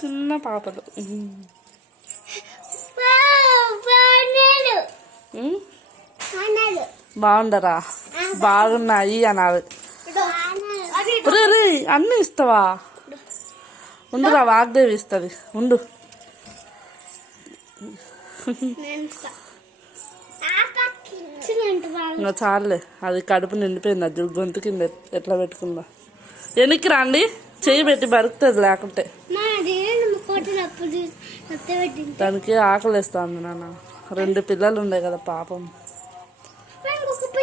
చిన్న పాపలు బాగుండరా? బాగున్నాయి అనాలి. అన్నీ ఇస్తావా? ఉండురా, వాగ్దేవి ఇస్తుంది. ఉండు. ఇంకా చాలులే, అది కడుపు నిండిపోయింది. అది గొంతు కింద ఎట్లా పెట్టుకుందా? వెనక్కి రండి, చెయ్యి పెట్టి బరుకుతుంది లేకుంటే. దానికి ఆకలి వేస్తుంది నాన్న. 2 పిల్లలు ఉండే కదా పాపం.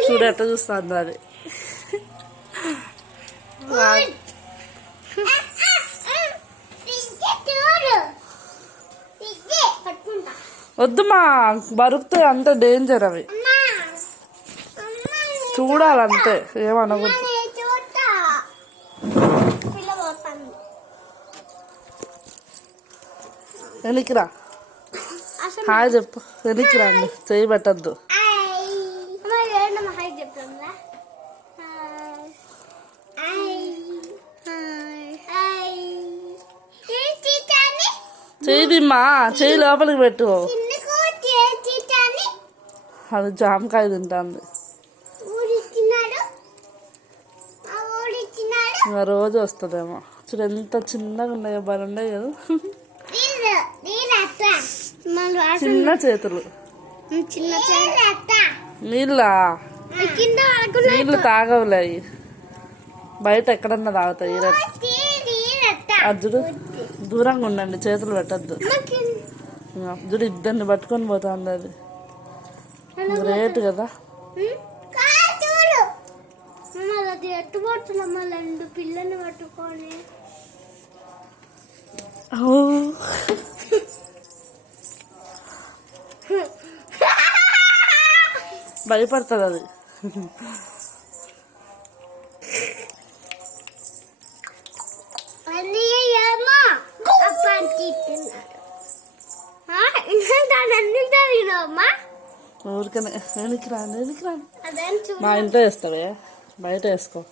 చూడు ఎట్లా చూస్తుంది అది. వద్దుమా, బరుకుతే అంత డేంజర్ అవి. చూడాలంతే, ఏమనకూడదు. వెనక్కిరా, హాయ్ చెప్పు. వెనక్కిరా అండి, చేయి పెట్టద్దు. చేయిదిమ్మా, చేయి లోపలికి పెట్టు. అది జామకాయ తింటుంది. ఇంకా రోజు వస్తుందేమో. చూడు ఎంత చిన్నగా ఉన్నాయో, బాగున్నాయి కదా. చిన్న చేతులు. నీళ్ళు తాగవులే అవి. బయట ఎక్కడన్నా తాగుతాయి. అర్జుడు దూరంగా ఉండండి, చేతులు పెట్టద్దు. అర్జుడు ఇద్దరిని పట్టుకొని పోతుంది. అది గ్రేట్ కదా. పిల్లల్ని పట్టుకొని భయపడుతుంది అది. ఊరికనే వెనక్కి రాను, వెనక్కి రాను. మా ఇంట్లో వేస్తావే, బయట వేసుకో.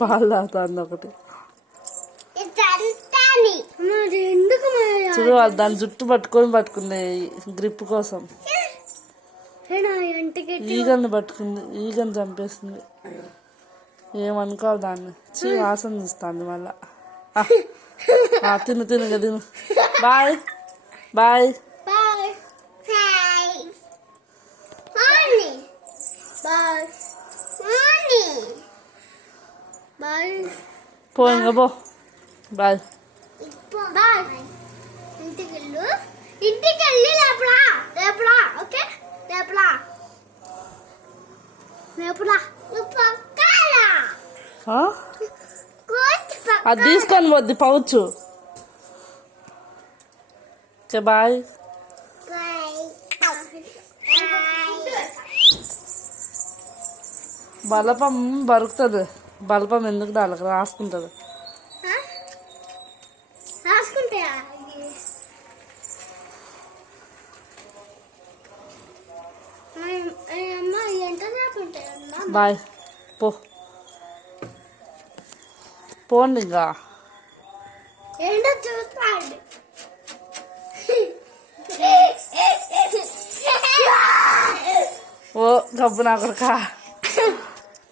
పాలు తాగుతుంది ఒకటి. చూడు, దాని జుట్టు పట్టుకుంది గ్రిప్ కోసం. ఈగల్ని పట్టుకుంది, ఈగని చంపేస్తుంది. ఏమనుకోవాలి దాన్ని. వాసన చూస్తుంది మళ్ళా. తిను కదా, తిను. Bye bye. పో ఇంకా పో. బాయ్. ఇంటికెళ్ళి లేపలా లేపలా. ఓకే, లేపలా లేపలా. అది తీసుకొని పోద్ది పౌచ్. బాయ్. బలపం బరుకుతుంది. బలపం ఎందుకు దానికి రాసుకుంటుంది. బాయ్. పోండి ఇంకా. ఓ గబ్బు నా కొడుకా.